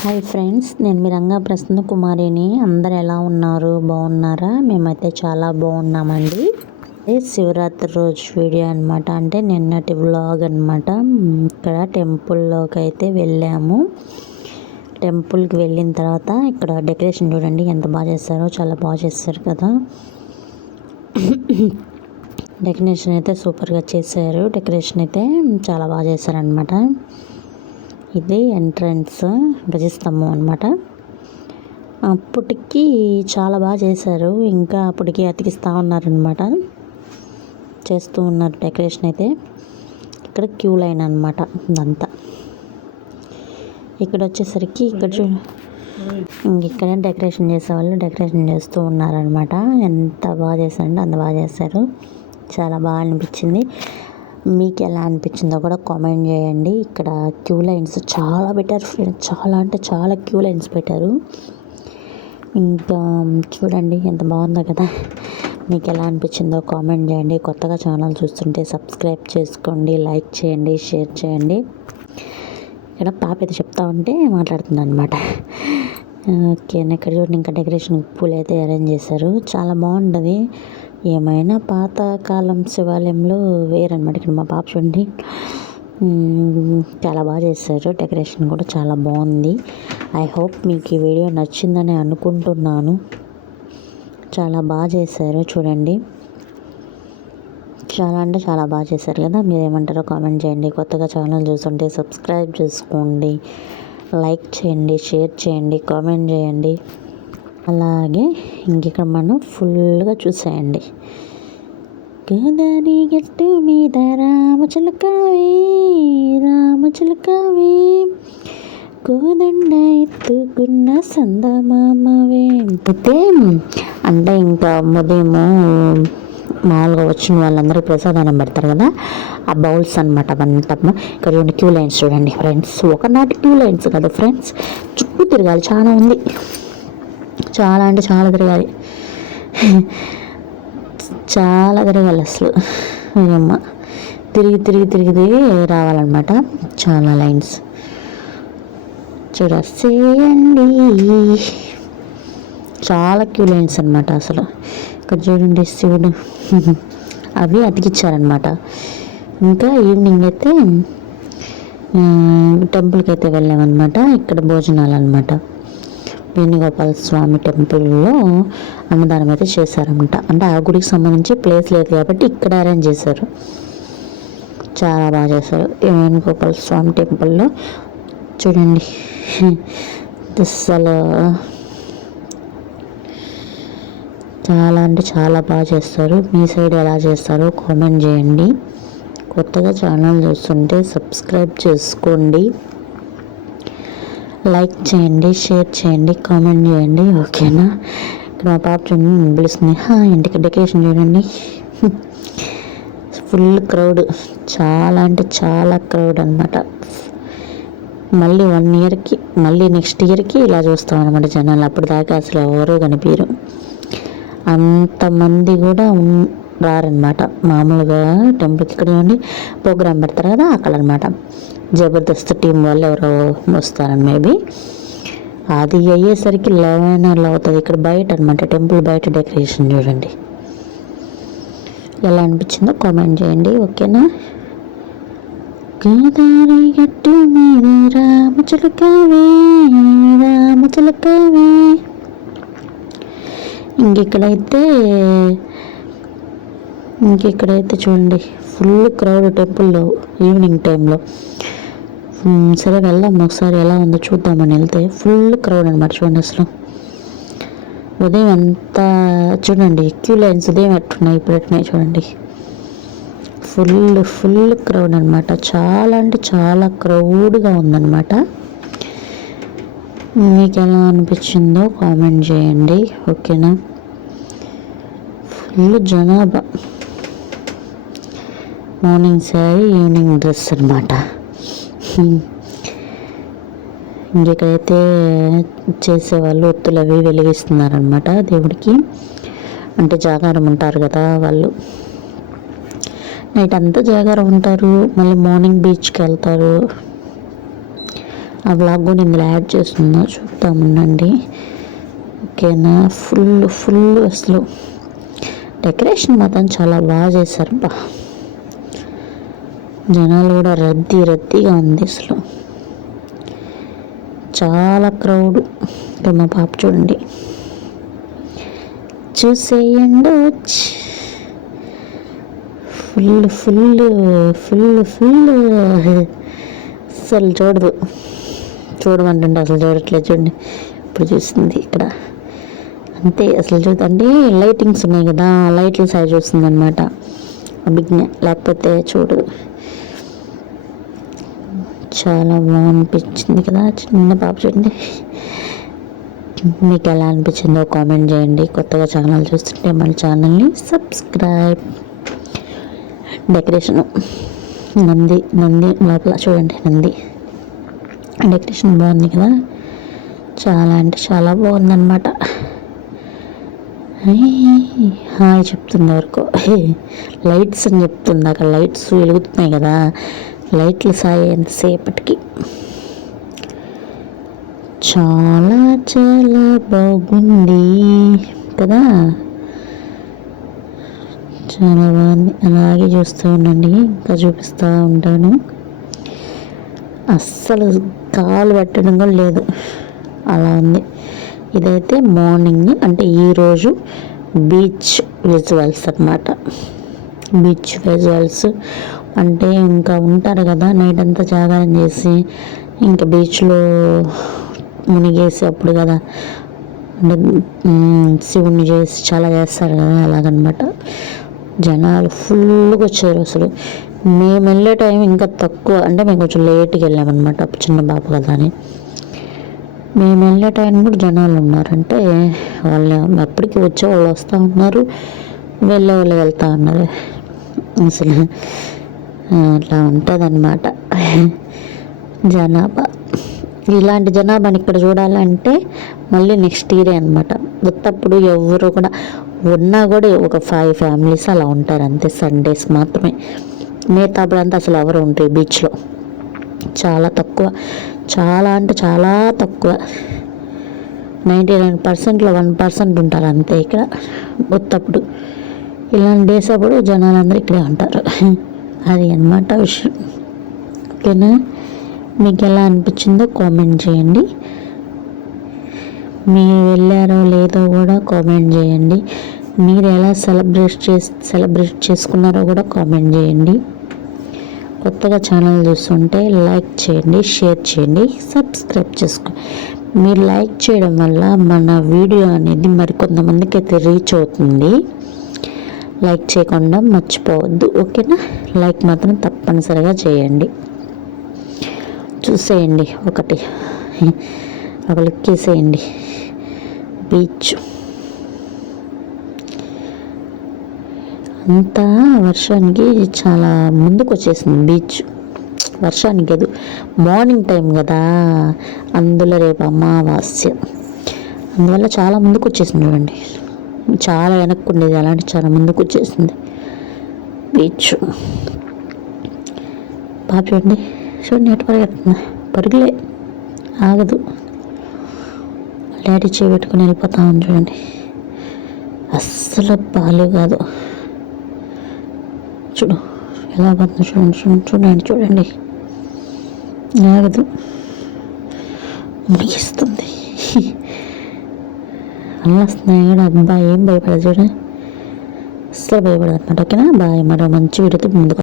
Hi friends, నేను మీ రంగా ప్రసన్న కుమారిని. అందరు ఎలా ఉన్నారు? బాగున్నారా? మేమైతే చాలా బాగున్నామండి. శివరాత్రి రోజు వీడియో అనమాట, అంటే నిన్నటి వ్లాగ్ అనమాట. ఇక్కడ టెంపుల్లోకి అయితే వెళ్ళాము. టెంపుల్కి వెళ్ళిన తర్వాత ఇక్కడ డెకరేషన్ చూడండి ఎంత బాగా చేస్తారో, చాలా బాగా చేస్తారు కదా. డెకరేషన్ అయితే సూపర్గా చేశారు. డెకరేషన్ అయితే చాలా బాగా చేశారనమాట. ఇది ఎంట్రన్స్ గజస్తంభం అనమాట. అప్పటికి చాలా బాగా చేశారు. ఇంకా అప్పటికి అతికిస్తూ ఉన్నారనమాట, చేస్తూ ఉన్నారు డెకరేషన్ అయితే. ఇక్కడ క్యూ లైన్ అనమాట ఇదంతా. ఇక్కడ వచ్చేసరికి ఇక్కడ డెకరేషన్ చేసేవాళ్ళు డెకరేషన్ చేస్తూ ఉన్నారనమాట. ఎంత బాగా చేశారంటే అంత బాగా చేశారు. చాలా బాగా అనిపించింది. మీకు ఎలా అనిపించిందో కూడా కామెంట్ చేయండి. ఇక్కడ క్యూ లైన్స్ చాలా పెట్టారు ఫ్రెండ్స్, చాలా అంటే చాలా క్యూ లైన్స్ పెట్టారు. ఇంకా చూడండి ఎంత బాగుందో కదా. మీకు ఎలా అనిపించిందో కామెంట్ చేయండి. కొత్తగా ఛానల్ చూస్తుంటే సబ్స్క్రైబ్ చేసుకోండి, లైక్ చేయండి, షేర్ చేయండి. ఇక్కడ పాప అయితే చెప్తా ఉంటే మాట్లాడుతుంది అనమాట. ఓకే, ఇక్కడ చూడండి ఇంకా డెకరేషన్ పూలు అయితే అరేంజ్ చేశారు. చాలా బాగుంటుంది. ఏమైనా పాతకాలం శివాలయంలో వేరనమాట. ఇక్కడ మా పాప చూడండి చాలా బాగా చేశారు. డెకరేషన్ కూడా చాలా బాగుంది. ఐ హోప్ మీకు ఈ వీడియో నచ్చిందని అనుకుంటున్నాను. చాలా బాగా చేశారు చూడండి. చాలా అంటే చాలా బాగా చేశారు కదా. మీరు ఏమంటారో కామెంట్ చేయండి. కొత్తగా ఛానల్ చూస్తుంటే సబ్స్క్రైబ్ చేసుకోండి, లైక్ చేయండి, షేర్ చేయండి, కామెంట్ చేయండి. అలాగే ఇంకిక్కడ మనం ఫుల్గా చూసేయండి. గోదావరి గట్టు మీద రామచిలకవే రామచిలకవే, కోదండ ఎత్తుకున్న సందమామవే. అయితే అంటే ఇంకా ఉదయము మామూలుగా వచ్చిన వాళ్ళందరూ ప్రసాదానం పెడతారు కదా, ఆ బౌల్స్ అనమాట అవంతా. ఇక్కడ చూడండి క్యూ లైన్స్ చూడండి ఫ్రెండ్స్. ఒకనాటి క్యూ లైన్స్ కదా ఫ్రెండ్స్, చుట్టూ తిరగాలి. చాలా ఉంది, చాలా అంటే చాలా తిరగాలి. చాలా తిరగాలి అసలు. అమ్మ తిరిగి తిరిగి తిరిగి తిరిగి రావాలన్నమాట. చాలా లైన్స్ చూడండి. చాలా క్యూ లైన్స్ అనమాట అసలు. ఇక్కడ చూడండి శివుడు అవి అతికిచ్చారనమాట. ఇంకా ఈవినింగ్ అయితే టెంపుల్కి అయితే వెళ్ళామన్నమాట. ఇక్కడ భోజనాలు అనమాట. వేణుగోపాల స్వామి టెంపుల్లో అన్నదానం అయితే చేశారనమాట. అంటే ఆ గుడికి సంబంధించి ప్లేస్ లేదు కాబట్టి ఇక్కడ అరేంజ్ చేశారు. చాలా బాగా చేశారు. వేణుగోపాల స్వామి టెంపుల్లో చూడండి అసలు చాలా అంటే చాలా బాగా చేస్తారు. మీ సైడ్ ఎలా చేస్తారో కామెంట్ చేయండి. కొత్తగా ఛానల్ చూస్తుంటే సబ్స్క్రైబ్ చేసుకోండి, లైక్ చేయండి, షేర్ చేయండి, కామెంట్ చేయండి. ఓకేనా. ఇక్కడ మా పాప చూడండి పిలుస్తుంది. ఇంటికి డెకరేషన్ చూడండి. ఫుల్ క్రౌడ్, చాలా అంటే చాలా క్రౌడ్ అనమాట. మళ్ళీ 1 ఇయర్కి మళ్ళీ నెక్స్ట్ ఇయర్కి ఇలా చూస్తాం అనమాట జనాలు. అప్పుడు దాకా అసలు ఎవరూ కనిపించరు. అంతమంది కూడా రారనమాట. మామూలుగా టెంపుల్కి ఇక్కడ చూడండి ప్రోగ్రామ్ పెడతారు కదా, అక్కడ అనమాట. జబర్దస్త్ టీం వాళ్ళు ఎవరో వస్తారని మేబీ. అది అయ్యేసరికి 11 అలా అవుతుంది. ఇక్కడ బయట అనమాట, టెంపుల్ బయట డెకరేషన్ చూడండి. ఎలా అనిపించిందో కామెంట్ చేయండి. ఓకేనా. గోదావరి గట్టు మీద రామచిలకవే రామచిలకవే. ఇంకెక్కడైతే చూడండి ఫుల్ క్రౌడ్ టెంపుల్లో ఈవినింగ్ టైంలో. సరే వెళ్దాం ఒకసారి ఎలా ఉందో చూద్దామని వెళ్తే ఫుల్ క్రౌడ్ అనమాట. చూడండి అసలు ఉదయం అంతా చూడండి క్యూ లైన్స్ ఉదయం ఎట్టున్నాయి ఇప్పుడు ఎట్టున్నాయి చూడండి. ఫుల్ క్రౌడ్ అనమాట. చాలా అంటే చాలా క్రౌడ్గా ఉందన్నమాట. మీకు ఎలా అనిపించిందో కామెంట్ చేయండి. ఓకేనా. ఫుల్ జనాభా. మార్నింగ్ శారీ, ఈవినింగ్ డ్రెస్ అనమాట. ఇంకెక్కడైతే చేసేవాళ్ళు ఒత్తులు అవి వెలిగిస్తున్నారనమాట దేవుడికి. అంటే జాగారం ఉంటారు కదా వాళ్ళు. నైట్ అంతా జాగారం ఉంటారు. మళ్ళీ మార్నింగ్ బీచ్కి వెళ్తారు. ఆ వ్లాగ్ కూడా ఇందులో యాడ్ చేస్తున్నా, చూద్దాముండండి. ఓకేనా. ఫుల్ అసలు డెకరేషన్ మాత్రం చాలా బాగా చేశారు. జనాలు కూడా రద్దీగా ఉంది అసలు, చాలా క్రౌడ్. ఇక్కడ మా పాప చూడండి, చూసేయండి. ఫుల్ అసలు చూడమంటుండే అసలు చూడట్లేదు. చూడండి ఇప్పుడు చూస్తుంది ఇక్కడ అంతే. అసలు చూడండి లైటింగ్స్ ఉన్నాయి కదా, లైట్ల సైడ్ చూస్తుంది అనమాట అభిజ్ఞ, లేకపోతే చూడదు. చాలా బాగా అనిపించింది కదా చిన్న పాప. చూడండి మీకు ఎలా అనిపించిందో కామెంట్ చేయండి. కొత్తగా ఛానల్ చూస్తుంటే మన ఛానల్ని సబ్స్క్రైబ్. డెకరేషను నంది లోపల చూడండి, నంది డెకరేషన్ బాగుంది కదా, చాలా అంటే చాలా బాగుందన్నమాట. హాయ్ చెప్తుంది ఎవరికో, లైట్స్ అని చెప్తుంది. అక్కడ లైట్స్ వెలుగుతున్నాయి కదా, లైట్లు సాయి ఎంతసేపటికి. చాలా బాగుంది కదా, చాలా బాగుంది. అలాగే చూస్తూ ఉండండి, ఇంకా చూపిస్తూ ఉంటాను. అస్సలు కాలు పెట్టడం కూడా లేదు, అలా ఉంది. ఇదైతే మార్నింగ్ అంటే ఈరోజు బీచ్ విజువల్స్ అన్నమాట. బీచ్ విజువల్స్ అంటే ఇంకా ఉంటారు కదా నైట్ అంతా జాగారం చేసి ఇంకా బీచ్లో మునిగేసి అప్పుడు కదా, అంటే శివుణ్ణి చేసి చాలా చేస్తారు కదా, అలాగనమాట. జనాలు ఫుల్గా వచ్చారు అసలు. మేము వెళ్ళే టైం ఇంకా తక్కువ, అంటే మేము కొంచెం లేట్గా వెళ్ళామన్నమాట, చిన్న బాబు కదా అని. మేము వెళ్ళే టైం కూడా జనాలు ఉన్నారు, అంటే వాళ్ళు ఎప్పటికీ వచ్చే వాళ్ళు వస్తూ ఉన్నారు, వెళ్ళే వాళ్ళు వెళ్తూ ఉన్నారు. అసలు అట్లా ఉంటుంది అన్నమాట జనాభా. ఇలాంటి జనాభాని ఇక్కడ చూడాలంటే మళ్ళీ నెక్స్ట్ ఇయరే అనమాట. ఉత్తప్పుడు ఎవరు కూడా ఉన్నా కూడా ఒక 5 ఫ్యామిలీస్ అలా ఉంటారు అంతే, సండేస్ మాత్రమే. మిగతాప్పుడు అంతా అసలు ఎవరు ఉంటాయి బీచ్లో, చాలా తక్కువ. చాలా అంటే చాలా తక్కువ, 99%లో 1% ఉంటారు అంతే ఇక్కడ ఉత్తప్పుడు. ఇలాంటి డేస్ అప్పుడు జనాలందరూ ఇక్కడే ఉంటారు. అది అన్నమాట విషయం. ఓకేనా. మీకు ఎలా అనిపించిందో కామెంట్ చేయండి. మీరు వెళ్ళారో లేదో కూడా కామెంట్ చేయండి. మీరు ఎలా సెలబ్రేట్ చేసుకున్నారో కూడా కామెంట్ చేయండి. కొత్తగా ఛానల్ చూస్తుంటే లైక్ చేయండి, షేర్ చేయండి, సబ్స్క్రైబ్ చేసుకోండి. మీరు లైక్ చేయడం వల్ల మన వీడియో అనేది మరికొంతమందికి అయితే రీచ్ అవుతుంది. లైక్ చేయకుండా మర్చిపోవద్దు, ఓకేనా. లైక్ మాత్రం తప్పనిసరిగా చేయండి. చూసేయండి, ఒక ఎక్కేసేయండి. బీచ్ అంతా వర్షానికి చాలా ముందుకు వచ్చేసింది బీచ్. వర్షానికి కాదు, మార్నింగ్ టైం కదా, అందులో రేపు అమావాస్య, అందువల్ల చాలా ముందుకు వచ్చేసింది. చూడండి చాలా వెనక్కు ఉండేది, అలాంటి చాలా ముందుకు వచ్చేసింది బీచ్. పాప చూడండి ఎటు పరిగెడుతుంది, పరుగులే ఆగదు. డాడీ చేపెట్టుకుని వెళ్ళిపోతా ఉంది చూడండి, అస్సలు పాలు కాదు. చూడు ఎలా పోతుంది, చూడండి ఆగదు, మునిగిస్తుంది. అలా వస్తున్నాయి కూడా, అబ్బాయి ఏం భయపడదు చూడండి, అస్సలు భయపడదు అనమాట. ఓకేనా. బాయ్, మరో మంచి వీడియోతో ముందుకు